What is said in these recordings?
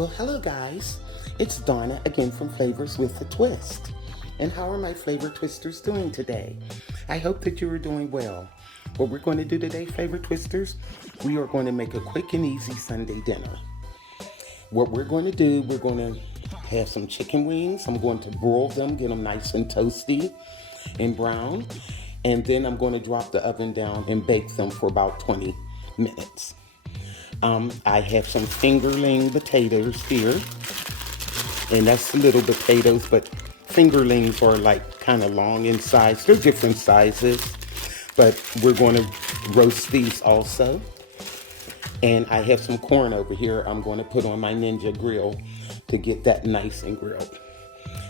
Well, hello guys. It's Donna again from Flavors with a Twist. And how are my flavor twisters doing today? I hope that you are doing well. What we're going to do today, flavor twisters, we are going to make a quick and easy Sunday dinner. What we're going to do, we're going to have some chicken wings. I'm going to broil them, get them nice and toasty and brown. And then I'm going to drop the oven down and bake them for about 20 minutes. I have some fingerling potatoes here, and that's little potatoes, but fingerlings are like kind of long in size. They're different sizes, but we're going to roast these also. And I have some corn over here I'm going to put on my Ninja grill to get that nice and grilled.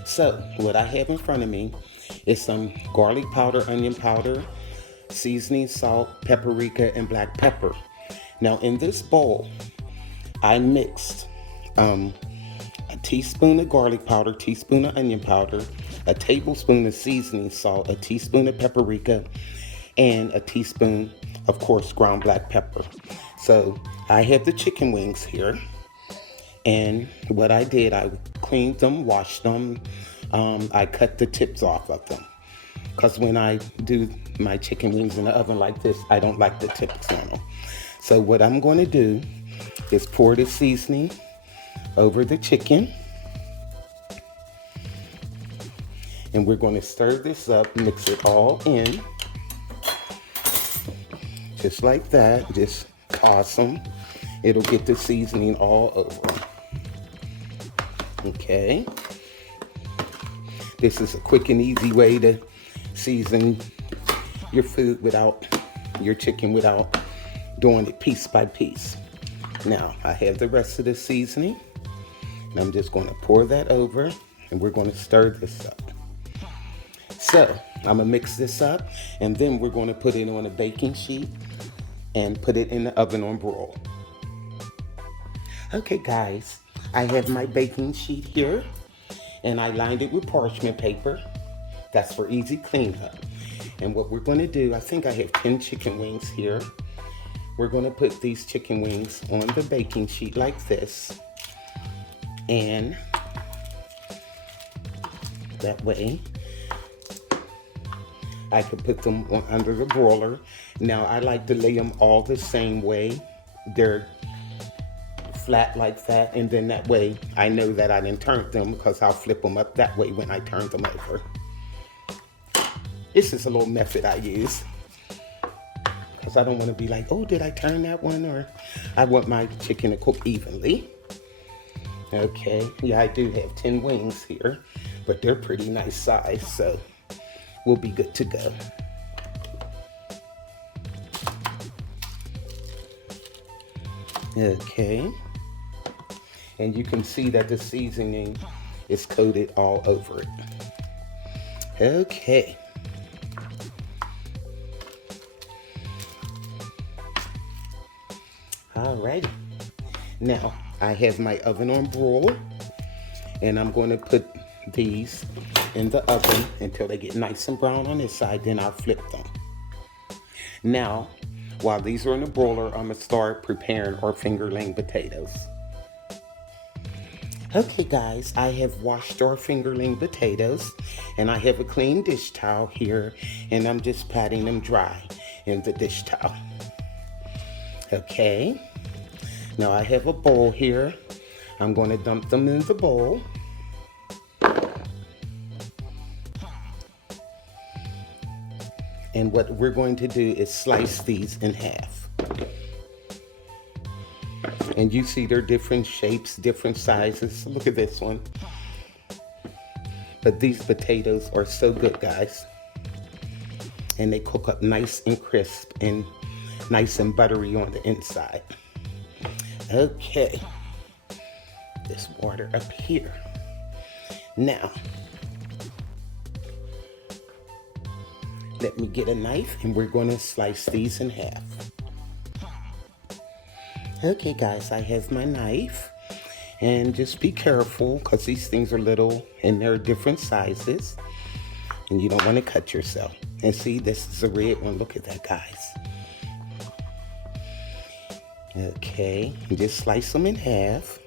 So what I have in front of me is some garlic powder, onion powder, seasoning, salt, paprika, and black pepper. Now in this bowl, I mixed a teaspoon of garlic powder, teaspoon of onion powder, a tablespoon of seasoning salt, a teaspoon of paprika, and a teaspoon of course ground black pepper. So I have the chicken wings here, and what I did, I cleaned them, washed them, I cut the tips off of them, because when I do my chicken wings in the oven like this, I don't like the tips on them. So what I'm going to do is pour the seasoning over the chicken, and we're going to stir this up, mix it all in, just like that. Just toss them. It'll get the seasoning all over. Okay. This is a quick and easy way to season your food without your chicken, without doing it piece by piece. Now I have the rest of the seasoning, and I'm just going to pour that over, and we're going to stir this up. So I'm going to mix this up, and then we're going to put it on a baking sheet and put it in the oven on broil. Okay guys, I have my baking sheet here, and I lined it with parchment paper. That's for easy cleanup. And what we're going to do, I think I have 10 chicken wings here. We're going to put these chicken wings on the baking sheet like this, and that way I could put them on under the broiler. Now I like to lay them all the same way. They're flat like that, and then that way I know that I didn't turn them, because I'll flip them up that way when I turn them over. This is a little method I use, because I don't want to be like, oh, did I turn that one? Or I want my chicken to cook evenly. Okay, yeah, I do have 10 wings here, but they're pretty nice size, so we'll be good to go. Okay, and you can see that the seasoning is coated all over it. Okay. Alrighty. Now I have my oven on broil, and I'm going to put these in the oven until they get nice and brown on this side, then I'll flip them. Now, while these are in the broiler, I'm going to start preparing our fingerling potatoes. Okay guys, I have washed our fingerling potatoes, and I have a clean dish towel here, and I'm just patting them dry in the dish towel. Okay, now I have a bowl here. I'm going to dump them in the bowl. And what we're going to do is slice these in half. And you see they're different shapes, different sizes. Look at this one. But these potatoes are so good, guys. And they cook up nice and crisp and nice and buttery on the inside. Okay. This water up here. Now, let me get a knife, and we're going to slice these in half. Okay guys, I have my knife, and just be careful, because these things are little and they're different sizes, and you don't want to cut yourself. And see, this is a red one. Look at that, guys. Okay, and just slice them in half.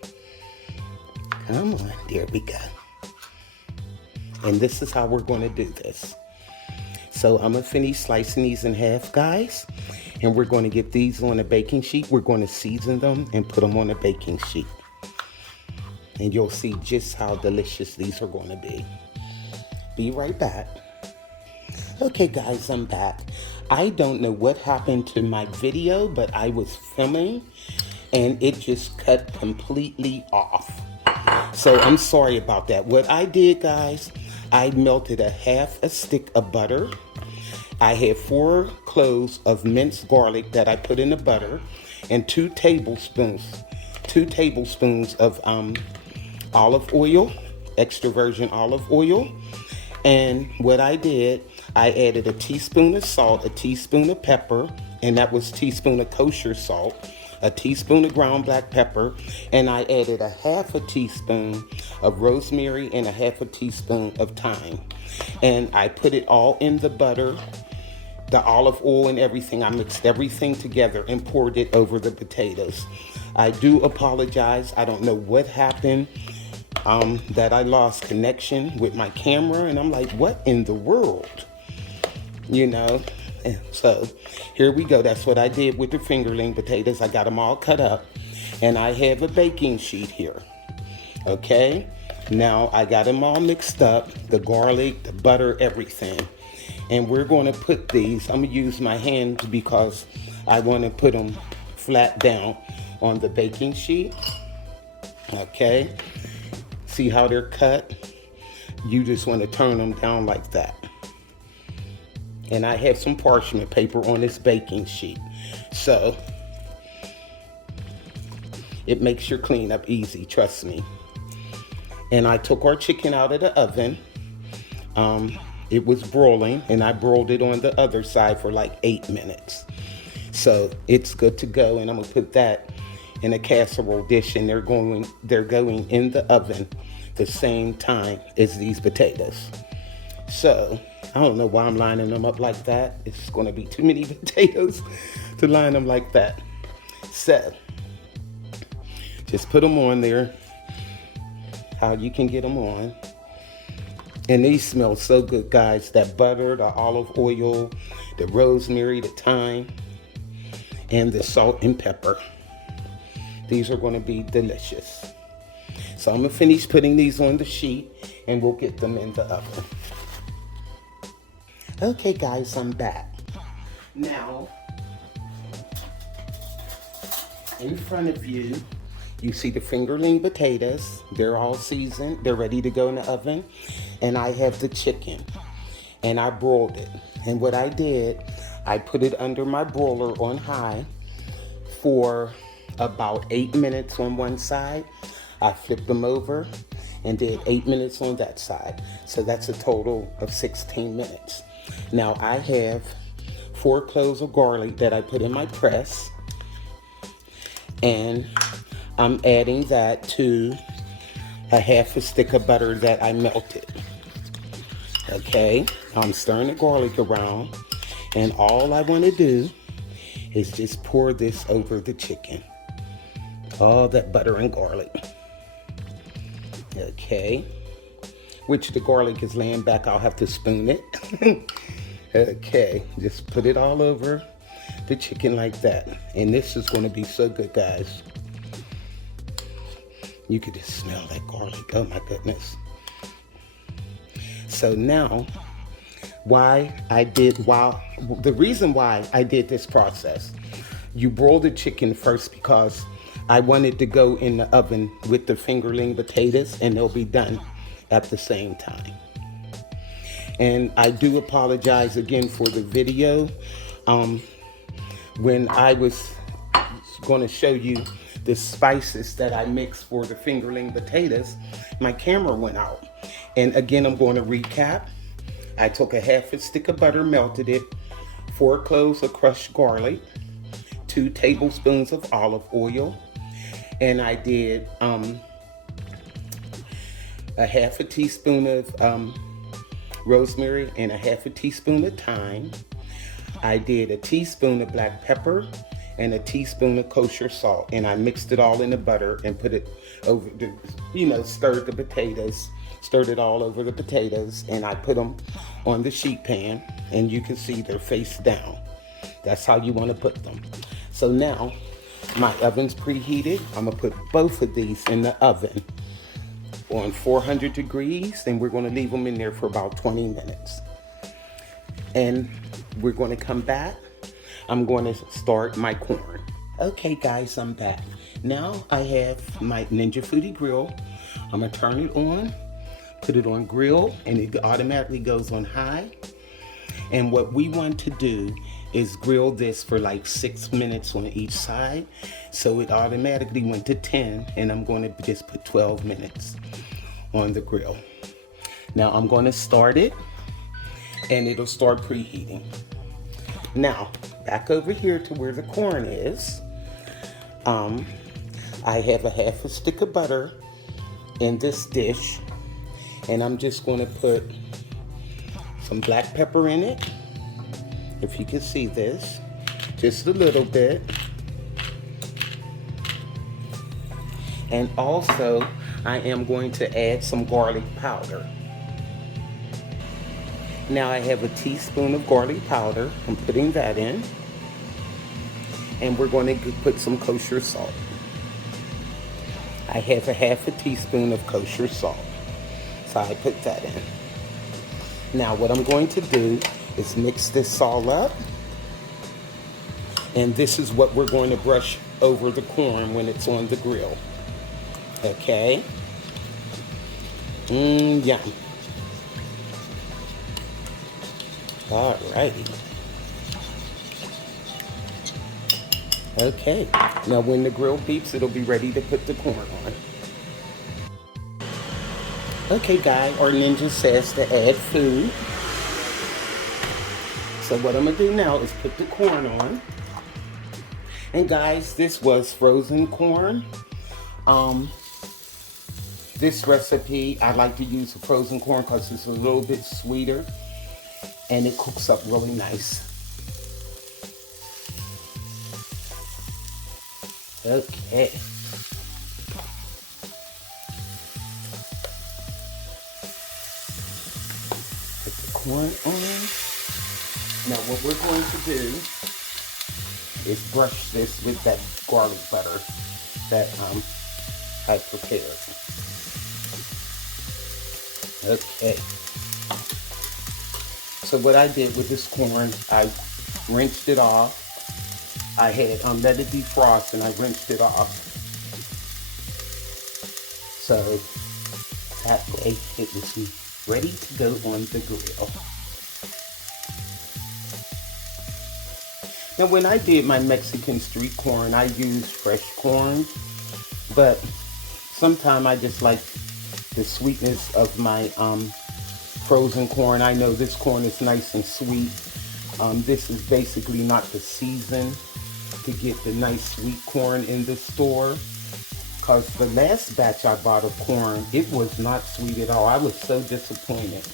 Come on, there we go. And this is how we're going to do this. So I'm going to finish slicing these in half, guys. And we're going to get these on a baking sheet. We're going to season them and put them on a baking sheet. And you'll see just how delicious these are going to be. Be right back. Okay, guys, I'm back. I don't know what happened to my video, but I was filming and it just cut completely off. So I'm sorry about that. What I did, guys, I melted a half a stick of butter. I had 4 cloves of minced garlic that I put in the butter, and 2 tablespoons of olive oil, extra virgin olive oil. And what I did, I added a teaspoon of salt, a teaspoon of pepper, and that was a teaspoon of kosher salt, a teaspoon of ground black pepper, and I added a half a teaspoon of rosemary and a half a teaspoon of thyme. And I put it all in the butter, the olive oil and everything. I mixed everything together and poured it over the potatoes. I do apologize. I don't know what happened, that I lost connection with my camera, and I'm like, what in the world? You know? And so here we go. That's what I did with the fingerling potatoes. I got them all cut up, and I have a baking sheet here. Okay? Now I got them all mixed up, the garlic, the butter, everything. And we're going to put these, I'm going to use my hands because I want to put them flat down on the baking sheet. Okay? See how they're cut? You just want to turn them down like that. And I have some parchment paper on this baking sheet. So it makes your cleanup easy, trust me. And I took our chicken out of the oven. It was broiling, and I broiled it on the other side for like 8 minutes. So it's good to go, and I'm gonna put that in a casserole dish, and they're going in the oven the same time as these potatoes. So I don't know why I'm lining them up like that. It's gonna be too many potatoes to line them like that. So just put them on there, how you can get them on. And these smell so good, guys. That butter, the olive oil, the rosemary, the thyme, and the salt and pepper. These are going to be delicious. So I'm going to finish putting these on the sheet, and we'll get them in the oven. Okay, guys, I'm back. Now, in front of you, you see the fingerling potatoes. They're all seasoned. They're ready to go in the oven. And I have the chicken, and I broiled it. And what I did, I put it under my broiler on high for about 8 minutes on one side. I flipped them over and did 8 minutes on that side. So that's a total of 16 minutes. Now I have 4 cloves of garlic that I put in my press, and I'm adding that to a half a stick of butter that I melted. Okay, I'm stirring the garlic around, and all I want to do is just pour this over the chicken. All that butter and garlic. Okay, which the garlic is laying back. I'll have to spoon it. Okay, just put it all over the chicken like that. And this is going to be so good, guys. You could just smell that garlic. Oh my goodness. So now, the reason why I did this process, you broil the chicken first because I wanted to go in the oven with the fingerling potatoes, and they'll be done at the same time. And I do apologize again for the video. When I was going to show you the spices that I mixed for the fingerling potatoes, my camera went out. And again, I'm going to recap. I took a half a stick of butter, melted it, 4 cloves of crushed garlic, 2 tablespoons of olive oil, and I did a half a teaspoon of rosemary and a half a teaspoon of thyme. I did a teaspoon of black pepper and a teaspoon of kosher salt. And I mixed it all in the butter and put it over the, stirred the potatoes, stirred it all over the potatoes, and I put them on the sheet pan, and you can see they're face down. That's how you want to put them. So now my oven's preheated. I'm gonna put both of these in the oven on 400 degrees, and we're gonna leave them in there for about 20 minutes. And we're gonna come back. I'm gonna start my corn. Okay guys, I'm back. Now I have my Ninja Foodie grill. I'm gonna turn it on, put it on grill, and it automatically goes on high. And what we want to do is grill this for like 6 minutes on each side. So it automatically went to 10, and I'm going to just put 12 minutes on the grill. Now I'm going to start it, and it'll start preheating. Now, back over here to where the corn is. I have a half a stick of butter in this dish, and I'm just going to put some black pepper in it. If you can see this, just a little bit. And also, I am going to add some garlic powder. Now I have a teaspoon of garlic powder. I'm putting that in. And we're going to put some kosher salt. I have a half a teaspoon of kosher salt. So I put that in. Now what I'm going to do is mix this all up. And this is what we're going to brush over the corn when it's on the grill. Okay? Yum. Alrighty. Okay, now when the grill beeps, it'll be ready to put the corn on. Okay guys, our ninja says to add food. So what I'm gonna do now is put the corn on. And guys, this was frozen corn. This recipe, I like to use the frozen corn because it's a little bit sweeter and it cooks up really nice. Okay. Put the corn on. Now what we're going to do is brush this with that garlic butter that I prepared. Okay. So what I did with this corn, I rinsed it off. I had let it defrost and I rinsed it off. So that way it was ready to go on the grill. Now when I did my Mexican street corn, I used fresh corn, but sometimes I just like the sweetness of my frozen corn. I know this corn is nice and sweet. This is basically not the season to get the nice sweet corn in the store, because the last batch I bought of corn, it was not sweet at all. I was so disappointed.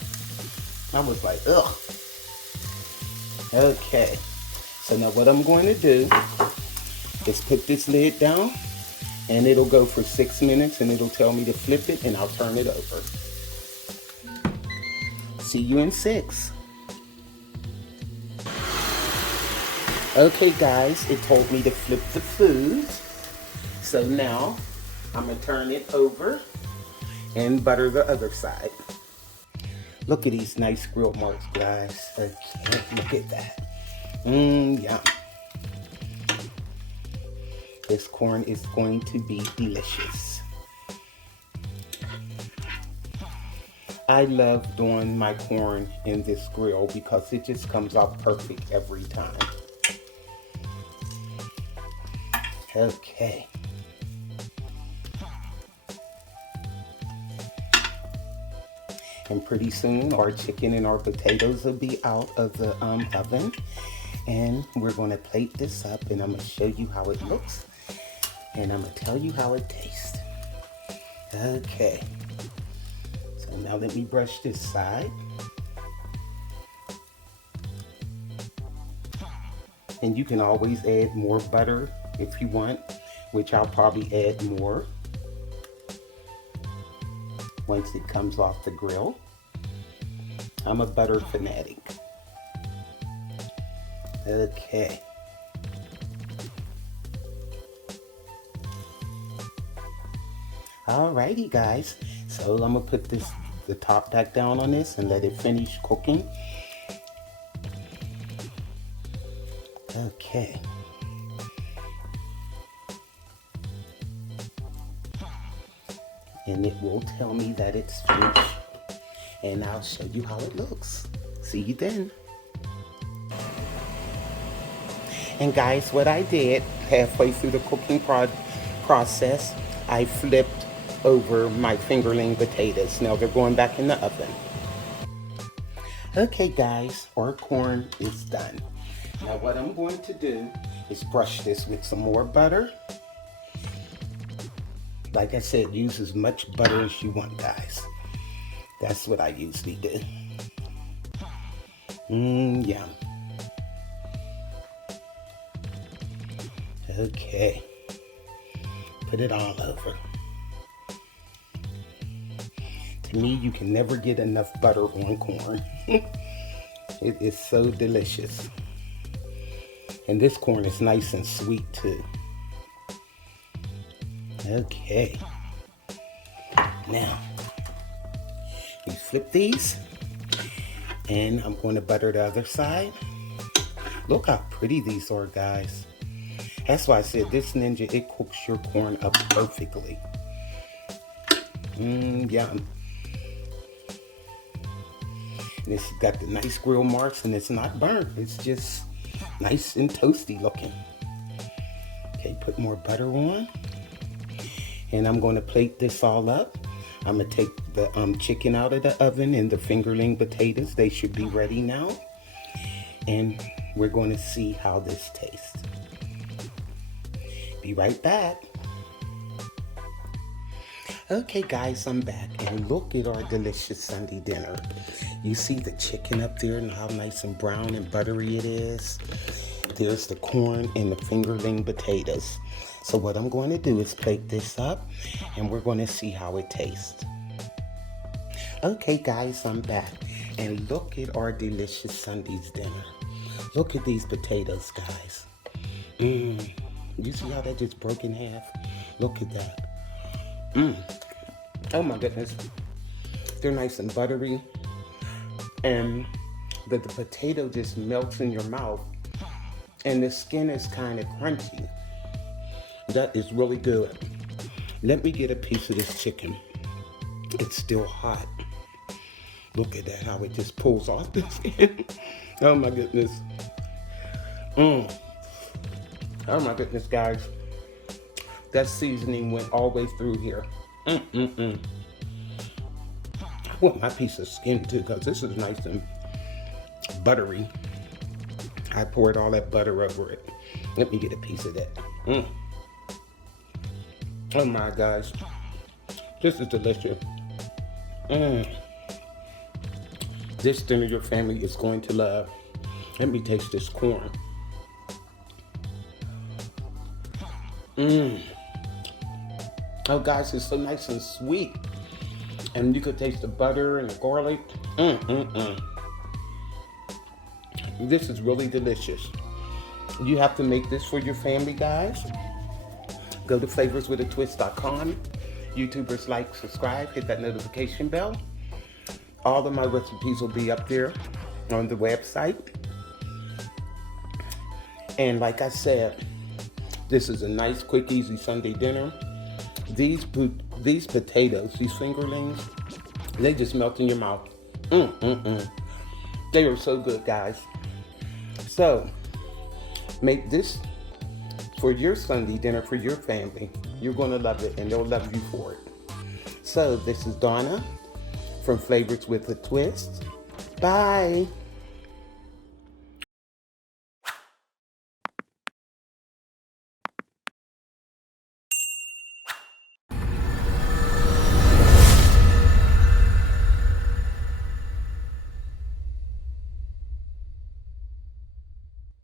I was like, ugh. Okay, so now what I'm going to do is put this lid down, and it'll go for 6 minutes, and it'll tell me to flip it, and I'll turn it over. See you in 6. Okay guys, it told me to flip the food. So now I'm gonna turn it over and butter the other side. Look at these nice grill marks, guys. Okay, look at that. Yum. This corn is going to be delicious. I love doing my corn in this grill because it just comes out perfect every time. Okay. And pretty soon our chicken and our potatoes will be out of the oven. And we're going to plate this up, and I'm going to show you how it looks. And I'm going to tell you how it tastes. Okay. So now let me brush this side. And you can always add more butter if you want, which I'll probably add more once it comes off the grill. I'm a butter fanatic. Okay. Alrighty guys, so I'm gonna put the top back down on this and let it finish cooking. Okay. And it will tell me that it's finished. And I'll show you how it looks. See you then. And guys, what I did halfway through the cooking process, I flipped over my fingerling potatoes. Now they're going back in the oven. Okay guys, our corn is done. Now what I'm going to do is brush this with some more butter. Like I said, use as much butter as you want, guys. That's what I usually do. Yum. Okay. Put it all over. To me, you can never get enough butter on corn. It is so delicious. And this corn is nice and sweet too. Okay. Now, we flip these. And I'm going to butter the other side. Look how pretty these are, guys. That's why I said this Ninja, it cooks your corn up perfectly. Yum. And it's got the nice grill marks and it's not burnt. It's just nice and toasty looking. Okay, put more butter on. And I'm going to plate this all up. I'm going to take the chicken out of the oven and the fingerling potatoes. They should be ready now. And we're going to see how this tastes. Be right back. Okay guys, I'm back and look at our delicious Sunday dinner. You see the chicken up there and how nice and brown and buttery it is. There's the corn and the fingerling potatoes. So what I'm going to do is plate this up and we're going to see how it tastes. Okay guys, I'm back and look at our delicious Sunday's dinner. Look at these potatoes, guys. You see how that just broke in half? Look at that. Oh my goodness. They're nice and buttery. And the potato just melts in your mouth. And the skin is kind of crunchy. That is really good. Let me get a piece of this chicken. It's still hot. Look at that, how it just pulls off the skin. Oh my goodness. Oh my goodness, guys. That seasoning went all the way through here. I want my piece of skin too, because this is nice and buttery. I poured all that butter over it. Let me get a piece of that. Oh my gosh. This is delicious. This dinner your family is going to love. Let me taste this corn. Oh guys, it's so nice and sweet. And you could taste the butter and the garlic. This is really delicious. You have to make this for your family, guys. Go to flavorswithatwist.com. YouTubers, like, subscribe, hit that notification bell. All of my recipes will be up there on the website. And like I said, this is a nice, quick, easy Sunday dinner. These potatoes, these fingerlings, they just melt in your mouth. They are so good, guys. So, make this for your Sunday dinner for your family. You're going to love it, and they'll love you for it. So, this is Donna from Flavors with a Twist. Bye.